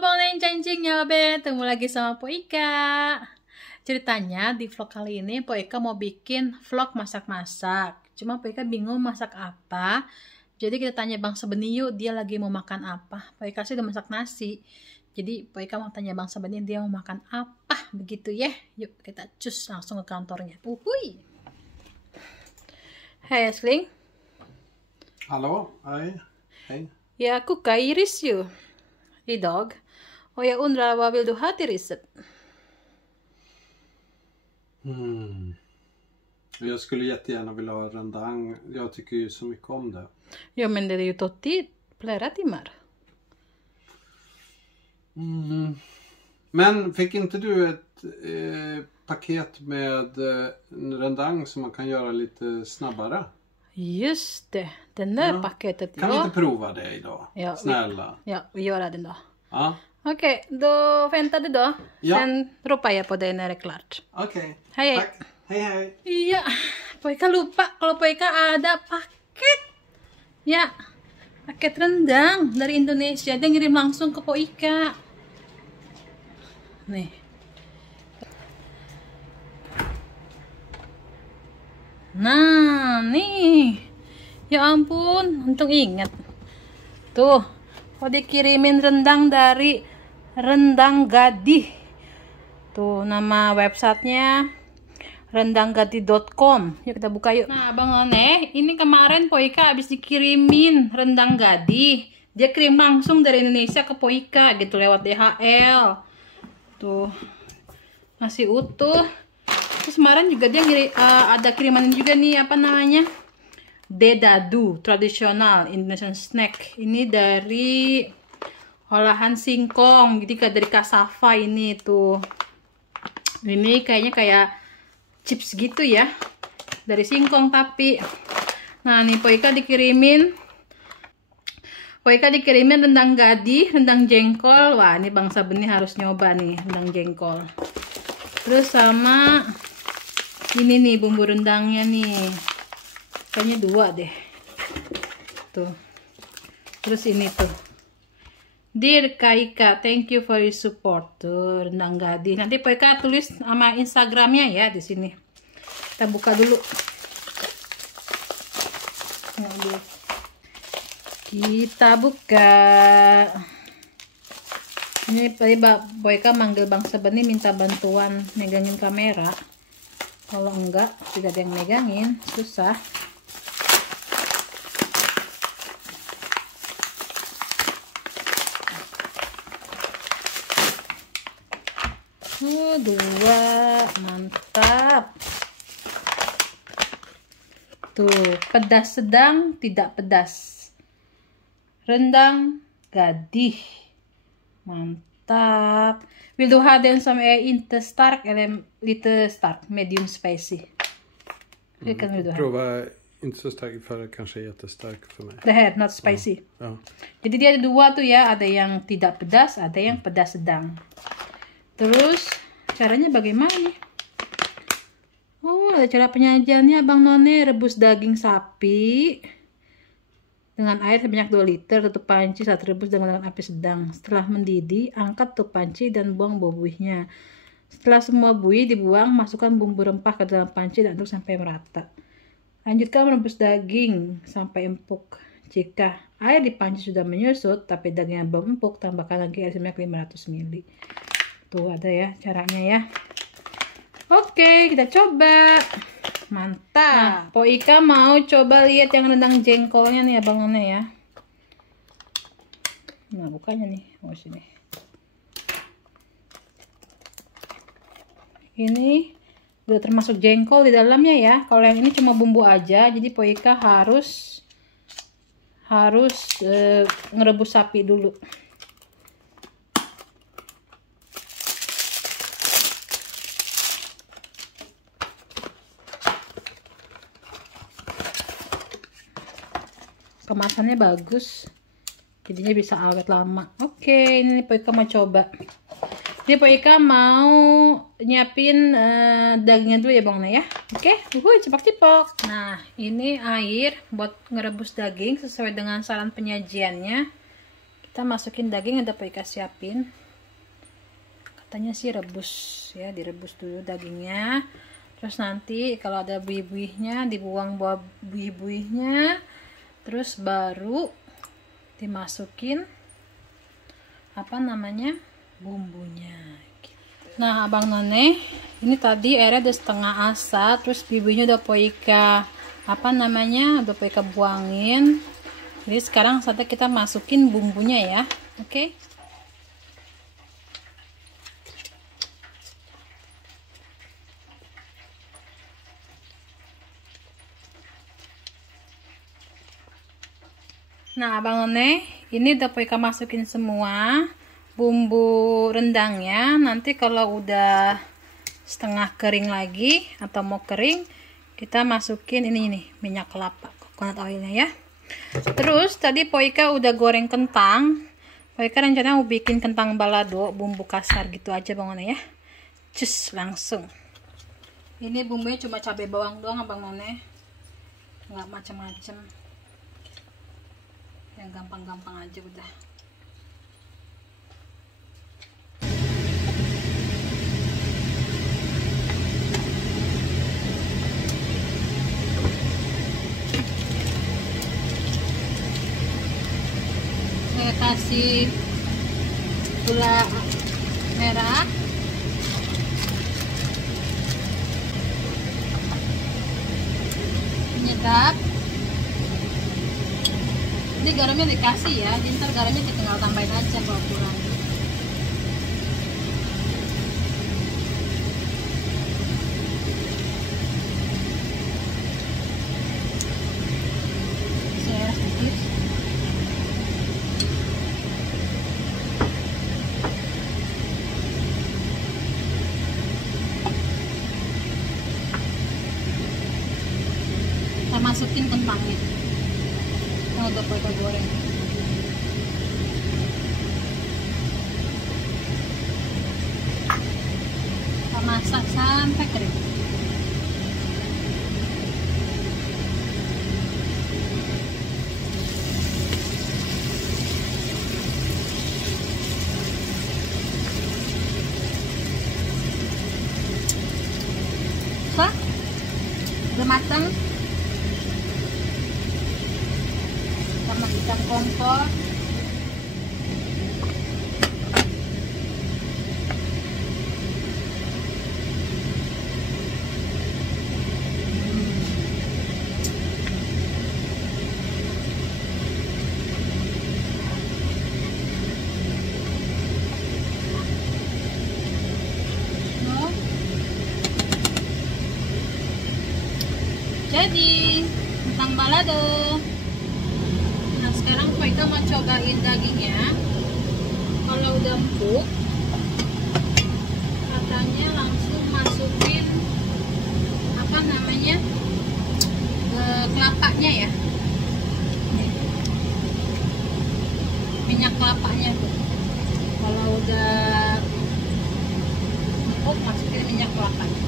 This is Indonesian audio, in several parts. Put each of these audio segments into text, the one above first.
Abang Neng Cancing ya Be, ketemu lagi sama Po Ika. Ceritanya di vlog kali ini Po Ika mau bikin vlog masak-masak. Cuma Po Ika bingung masak apa. Jadi kita tanya Bang Sebeni yuk, dia lagi mau makan apa. Po Ika sih udah masak nasi. Jadi Po Ika mau tanya Bang Sebeni dia mau makan apa, begitu ya. Yuk kita cus langsung ke kantornya. Uhuy. Hej älskling. Hallå, hej. Hej. Jag kokar ris ju idag. Och jag undrar vad vill du ha till riset? Jag skulle jättegärna vilja ha rendang. Jag tycker ju så mycket om det. Ja, men det är ju tagit tid, flera timmar. Men fick inte du ett paket med rendang som man kan göra lite snabbare? Just det, den där paketet. Kan vi inte prova det idag? Ja, Snälla. vi gör det då. Ja. Okej, då väntar du då. Ja. Sen ropar jag på dig när det är klart. Okej. Hej, hej. Tack. Hej, hej. Iya, Po Ika lupa kalau Po Ika ada paket. Ya, paket rendang dari Indonesia. Dia ngirim langsung ke Po Ika. Nih. Nah, nih. Ya ampun, untung ingat. Tuh, kok dikirimin rendang dari Rendang Gadih. Tuh, nama websitenya rendanggadih.com. Yuk kita buka yuk. Nah, Bang None, ini kemarin Po Ika habis dikirimin rendang gadih. Dia kirim langsung dari Indonesia ke Po Ika gitu lewat DHL. Tuh, masih utuh. Terus kemarin juga dia ada kiriman juga nih, apa namanya, dedadu tradisional Indonesian snack. Ini dari olahan singkong, jadi kayak dari cassava ini tuh. Ini kayaknya kayak chips gitu ya, dari singkong tapi. Nah nih Po Ika dikirimin rendang gadih, rendang jengkol. Wah ini Bang Sabeni harus nyoba nih rendang jengkol. Terus sama ini nih bumbu rendangnya nih, kayaknya 2 deh tuh. Terus ini tuh, Dear Kak Ika, thank you for your support. Tuh rendang gadih. Nanti Po Ika tulis sama Instagramnya ya di sini. Kita buka dulu. Kita buka. Ini tadi Po Ika manggil Bang Sebeni minta bantuan megangin kamera. Kalau enggak, tidak ada yang megangin, susah. Oh, 2, mantap. Tuh, pedas sedang, tidak pedas. Rendang gadih, mantap. Vill du ha den som är inte stark eller lite stark, medium spicy? Vilken vill du ha? Prova inte så stark för kanske jättestark för mig. Det här, not spicy. Ja. Jadi dia ada 2 tuh ya, ada yang tidak pedas, ada yang pedas sedang. Terus caranya bagaimana nih? Oh, ada cara penyajiannya Bang None. Rebus daging sapi dengan air sebanyak 2 liter, tutup panci saat rebus dengan api sedang. Setelah mendidih, angkat tutup panci dan buang buih-buihnya. Setelah semua buih dibuang, masukkan bumbu rempah ke dalam panci dan aduk sampai merata. Lanjutkan merebus daging sampai empuk. Jika air di panci sudah menyusut tapi dagingnya belum empuk, tambahkan lagi air sebanyak 500 ml. Tuh ada ya caranya ya. Oke, kita coba. Mantap. Nah, Po Ika mau coba lihat yang rendang jengkolnya nih Abang None ya. Nah, bukanya nih. Oh, sini. Ini udah termasuk jengkol di dalamnya ya. Kalau yang ini cuma bumbu aja, jadi Po Ika harus ngerebus sapi dulu. Kemasannya bagus, jadinya bisa awet lama. Oke, ini Po Ika mau coba. Jadi Po Ika mau nyiapin dagingnya dulu ya Bang None ya. Oke, cepak-cepak. Nah, ini air buat ngerebus daging sesuai dengan saran penyajiannya. Kita masukin daging yang udah Poika siapin. Katanya sih rebus ya, direbus dulu dagingnya. Terus nanti kalau ada buih-buihnya dibuang buah buih-buihnya. Terus baru dimasukin apa namanya? Bumbunya gitu. Nah, Abang None, ini tadi airnya udah setengah asa, terus buih-buihnya udah Poika apa namanya? Udah Poika buangin. Jadi sekarang saatnya kita masukin bumbunya ya. Oke. Nah, Abang None, ini udah Poika masukin semua bumbu rendangnya. Nanti kalau udah setengah kering lagi atau mau kering, kita masukin ini nih, minyak kelapa, coconut oilnya ya. Terus tadi Poika udah goreng kentang. Poika rencana mau bikin kentang balado, bumbu kasar gitu aja Bang None ya. Cus, langsung. Ini bumbunya cuma cabai bawang doang Abang None, nggak macem-macem. Yang gampang-gampang aja udah. Saya kasih gula merah, penyedap. Ini garamnya dikasih ya, jadi ntar garamnya tinggal tambahin aja kalau kurang. Saya sedikit. Kita masukin kentangnya. Udah Poika goreng. Kita masak sampai kering. Udah matang. Masukkan kompor. Jadi kentang balado. Sekarang Poika mau cobain dagingnya. Kalau udah empuk, katanya langsung masukin apa namanya, kelapanya ya, minyak kelapanya tuh. Kalau udah empuk, masukin minyak kelapanya.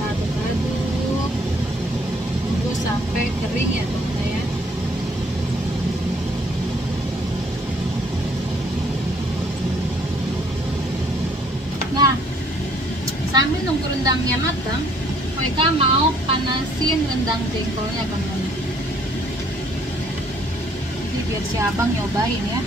Aduk-aduk terus sampai kering ya teman-teman ya. Nah, sambil nunggu rendangnya matang, Poika mau panasin rendang jengkolnya Bang None. Jadi biar si abang nyobain ya.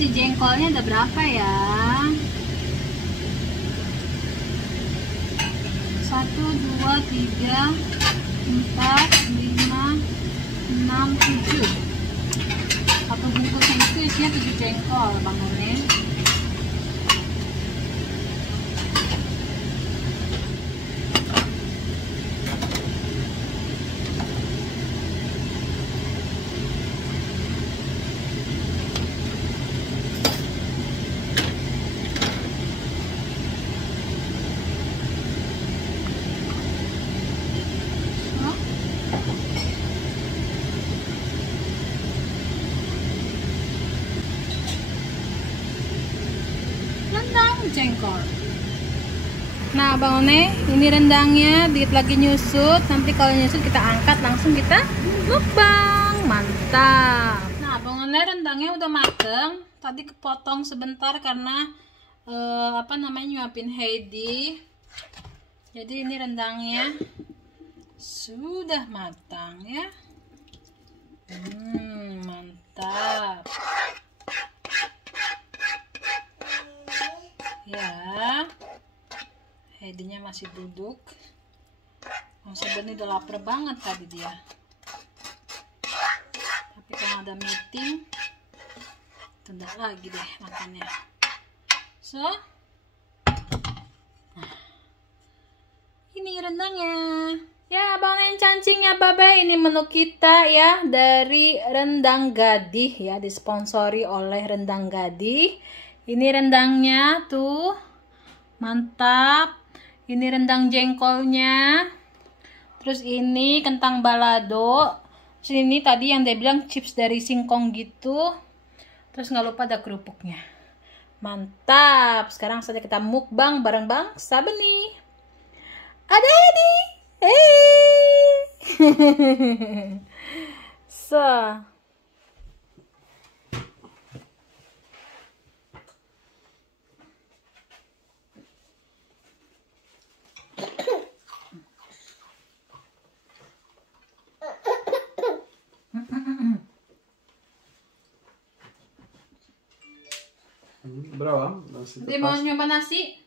si jengkolnya ada berapa ya? 1, 2, 3, 4, 5, 6, 7. Satu bungkusnya itu isinya 7 jengkol, Bang None. Rendang jengkol. Nah, Bang One, ini rendangnya dikit lagi nyusut. Nanti kalau nyusut kita angkat, langsung kita mukbang. Mantap. Nah, Bang One, rendangnya udah mateng. Tadi kepotong sebentar karena nyuapin Heidi. Jadi ini rendangnya sudah matang ya. Mantap. Ya, Heidinya masih duduk. Sebenarnya udah lapar banget tadi dia. Tapi karena ada meeting, tunda lagi deh makannya. So, nah, ini rendangnya. Ya, Bang Nen cancing ya, Babe. Ini menu kita ya dari Rendang Gadih ya, disponsori oleh Rendang Gadih. Ini rendangnya tuh mantap. Ini rendang jengkolnya. Terus ini kentang balado. Terus ini tadi yang dia bilang chips dari singkong gitu. Terus nggak lupa ada kerupuknya. Mantap. Sekarang saja kita mukbang bareng Bang Sabeni. Ada Edi. Hey. So. Bra. Dia mau nyoba nasi.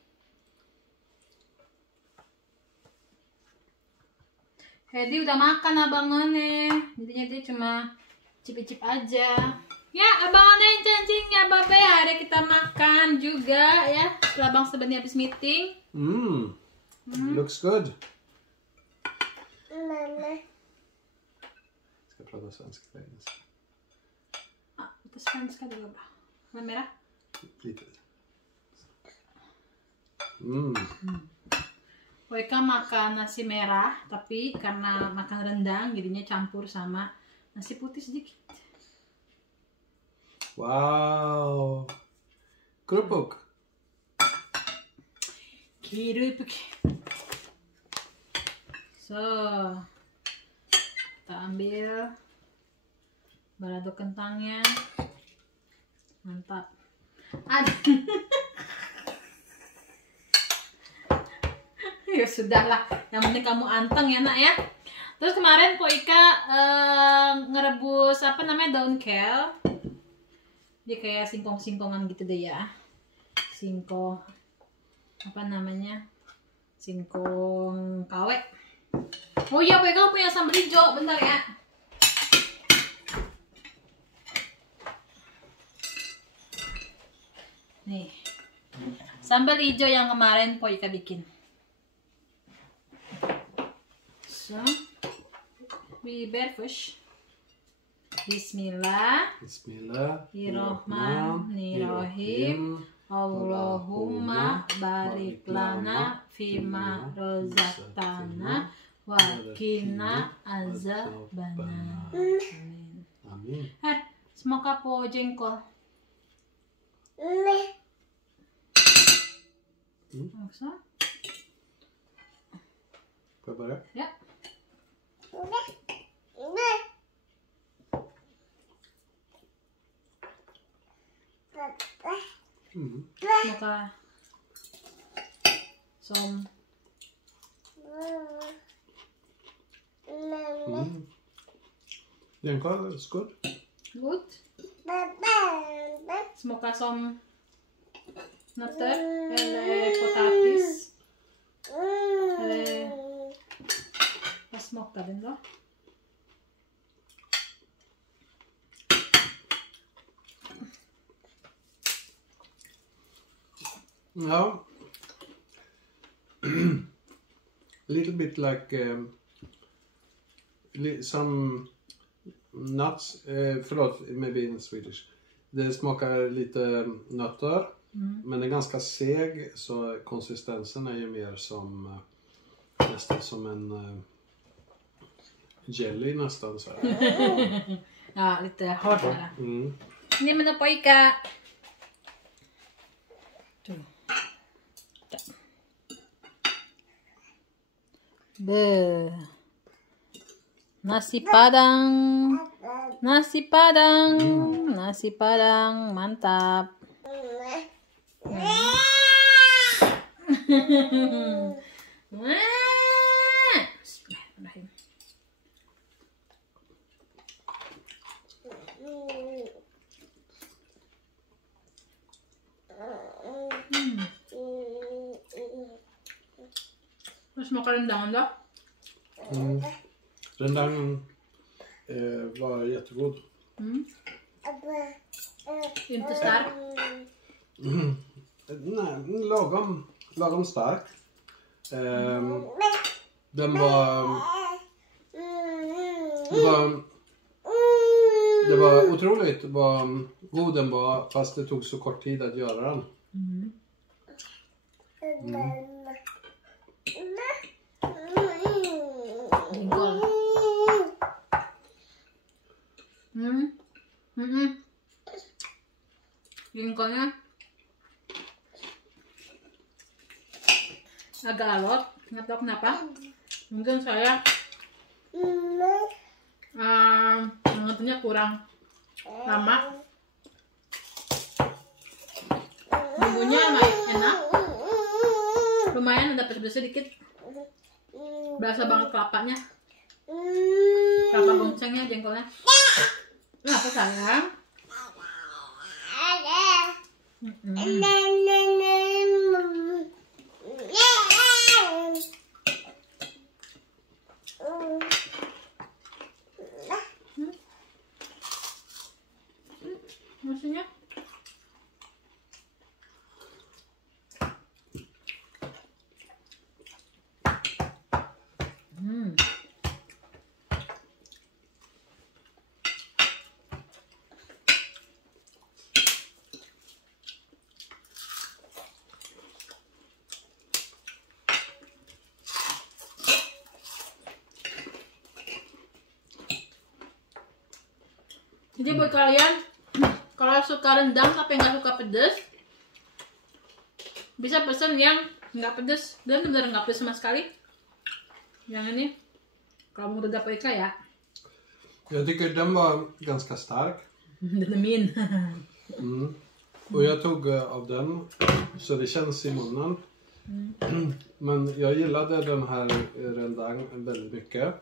Hedi udah makan Abang One. Jadinya dia cuma cip-cip aja. Ya, Abang One cancing ya, Babe. Hari kita makan juga ya. Setelah Bang Sabeni habis meeting. Looks good. Mamma. Ska prata svenska på engelska. Lite svenska det går bra. Vad mera? Lite. Oika makan nasi merah, tapi karena makan rendang jadinya campur sama nasi putih sedikit. Wow. Kerupuk. Kerupuk. So, kita ambil balado kentangnya. Mantap. Ya sudahlah, yang penting kamu anteng ya nak ya. Terus kemarin Po Ika ngerebus daun kel. Dia kayak singkong-singkongan gitu deh ya. Singkong singkong kawe. Oh iya Po Ika punya sambal hijau, bentar ya. Nih, sambal hijau yang kemarin Po Ika bikin. So, we berfush. Bismillah. Bismillahirrahmanirrahim. Allahumma barik lana fima rozaqtana wa qina azabana. Amin. Amin. Semoga po jengkol. Maksa? Får jag börja? Ja. Semoga som. Jengkol is good. Good. smaka som nötter eller potatis. Eller vad smakar den då? Ja. A little bit like some nuts, förlåt, maybe in Swedish. Det smakar lite nötter, men det är ganska seg, så konsistensen är ju mer som nästan som en jelly nästan så här. Ja, lite hårdare. Nej, men då pojkar. Nasi padang, nasi padang, nasi padang, mantap. Bismillahirrahmanirrahim. Hur smakar rendangen då? Rendangen var jättegod. Inte stark? Nej, lagom stark. Den var... Det var otroligt vad god den var, fast det tog så kort tid att göra den. Jengkolnya agak alot, nggak tahu kenapa. Mungkin saya ngetenya kurang lama. Bumbunya enak, lumayan ada pedas sedikit. Berasa banget kelapanya, kelapa goncengnya, jengkolnya. Apa sayang? Maksudnya? Jadi buat kalian, kalau suka rendang tapi nggak suka pedas, bisa pesen yang nggak pedas dan benar nggak pedas sama sekali. Yang ini, kalau mau udah peka ya. Jag tycker den var ganska stark. Den är min. Och jag tog av den, så det känns i munnen. Men jag gillade den här rendang väldigt mycket.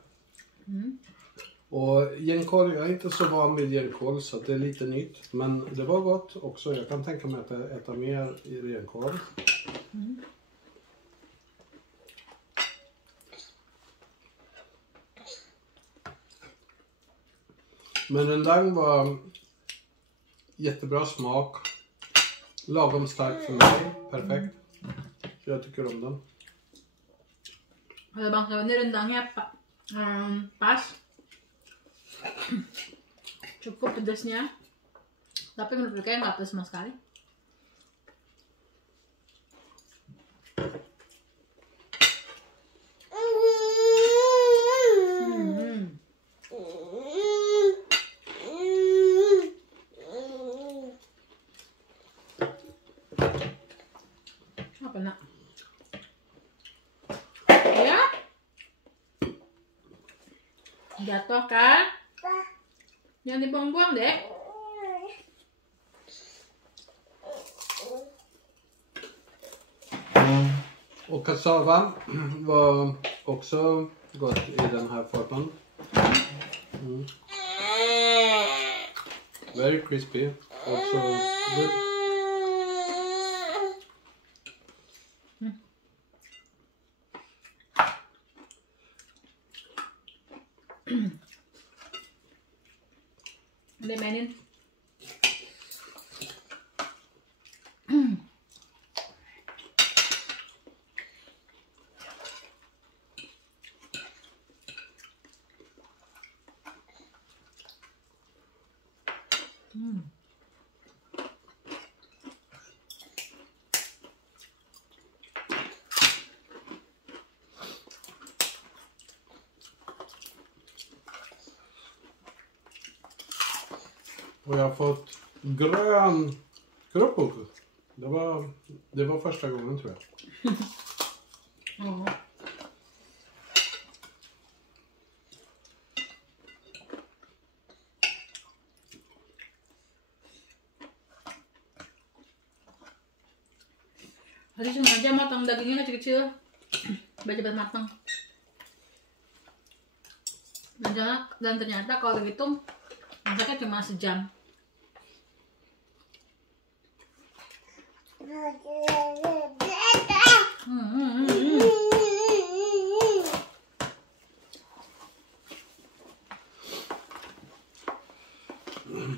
Och gänkål, jag är inte så van vid gänkål, så det är lite nytt. Men det var gott också. Jag kan tänka mig att äta mer i gänkål. Men rendang var jättebra smak. Lagom stark för mig. Perfekt. Jag tycker om den. Kalau Bang Sawan ini rendangnya pas. Cukup pedasnya, tapi menurut mereka nggak pedas sama sekali. Apa nak? Ya? Jatuh kan? Jangan dibuang-buang deh. Och kassavan var också gott i den här formen. Very crispy. Also good. Udah mainin. Och jag har fått grön kroppor. Det var första gången tror jag. Ja. Tadi sengaja matang dagingnya kecil-kecil biar cepat matang. Dan ternyata kalau dihitung masaknya cuma sejam.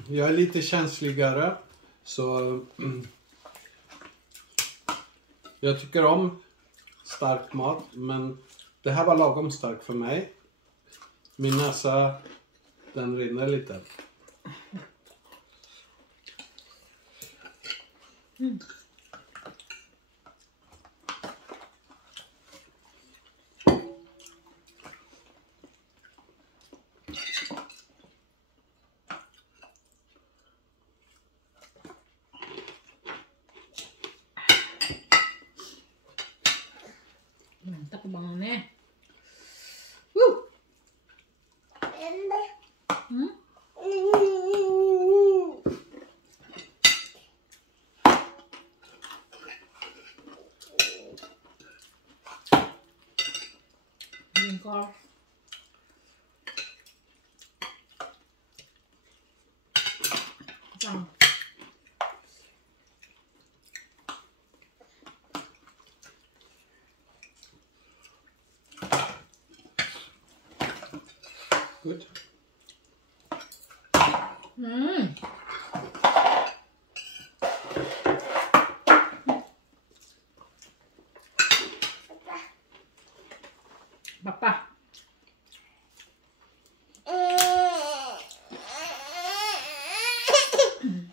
Jag är lite känsligare så jag tycker om stark mat, men det här var lagom stark för mig. Min näsa, den rinner lite. Mantap kebangannya. Jengkol. Kacang. Good. Papa.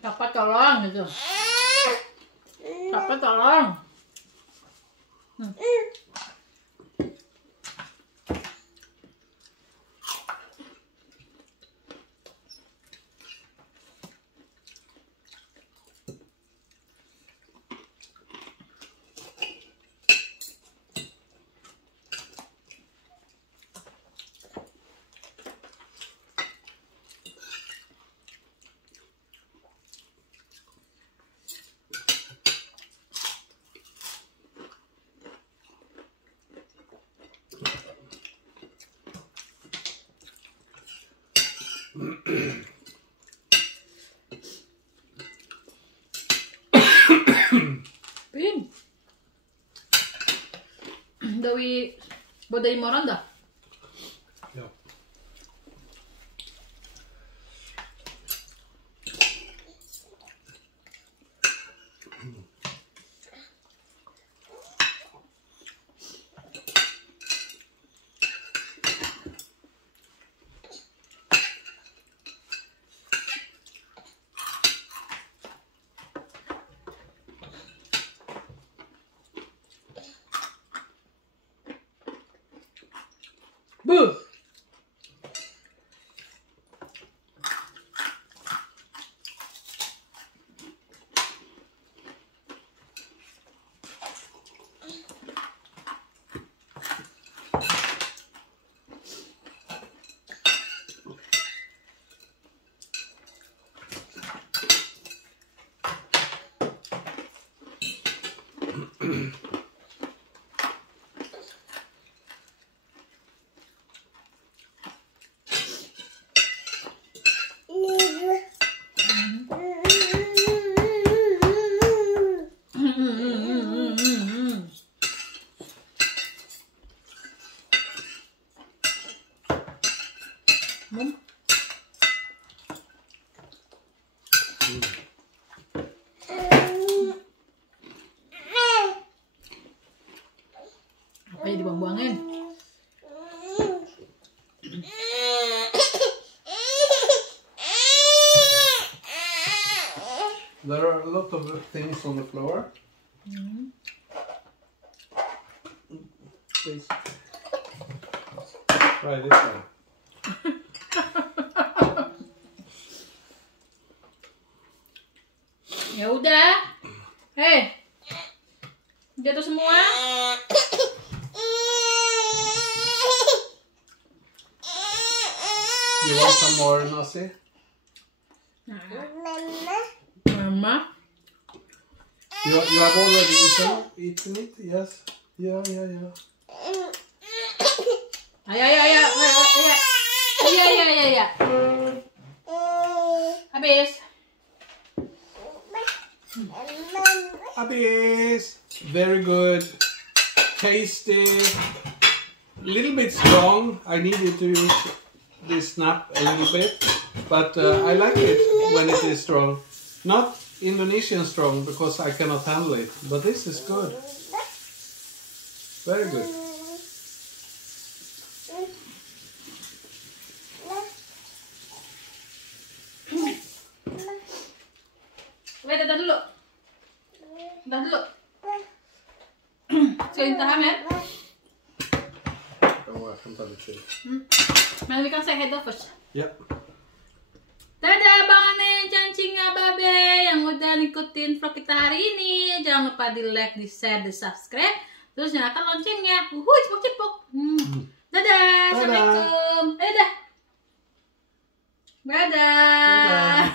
Papa tolong gitu. Papa tolong. Pin. Dawi bodai moran dah. Ja. Buh. Apa yang dibuang-buangin? There are a lot of things on the floor. Please. Try this one. Ya udah. Hei. Jatuh semua. You want some more nasi? Mama. You have already eaten it? Yes. Yeah. Iya. Habis. Habis. Very good. Tasty. A little bit strong. I needed to use this snap a little bit. But I like it when it is strong. Not Indonesian strong because I cannot handle it. But this is good. Very good. Dadah dulu. Sekali tahan ya. Oh, I can tell it too. Men vi kan say head first. Yeah. Dadah Bang Ane, Cancing Ababe yang udah ngikutin vlog kita hari ini. Jangan lupa di like, di share, di subscribe. Terus nyalakan loncengnya. Cipok-cipok. Dadah. Assalamualaikum. Dadah. Dadah.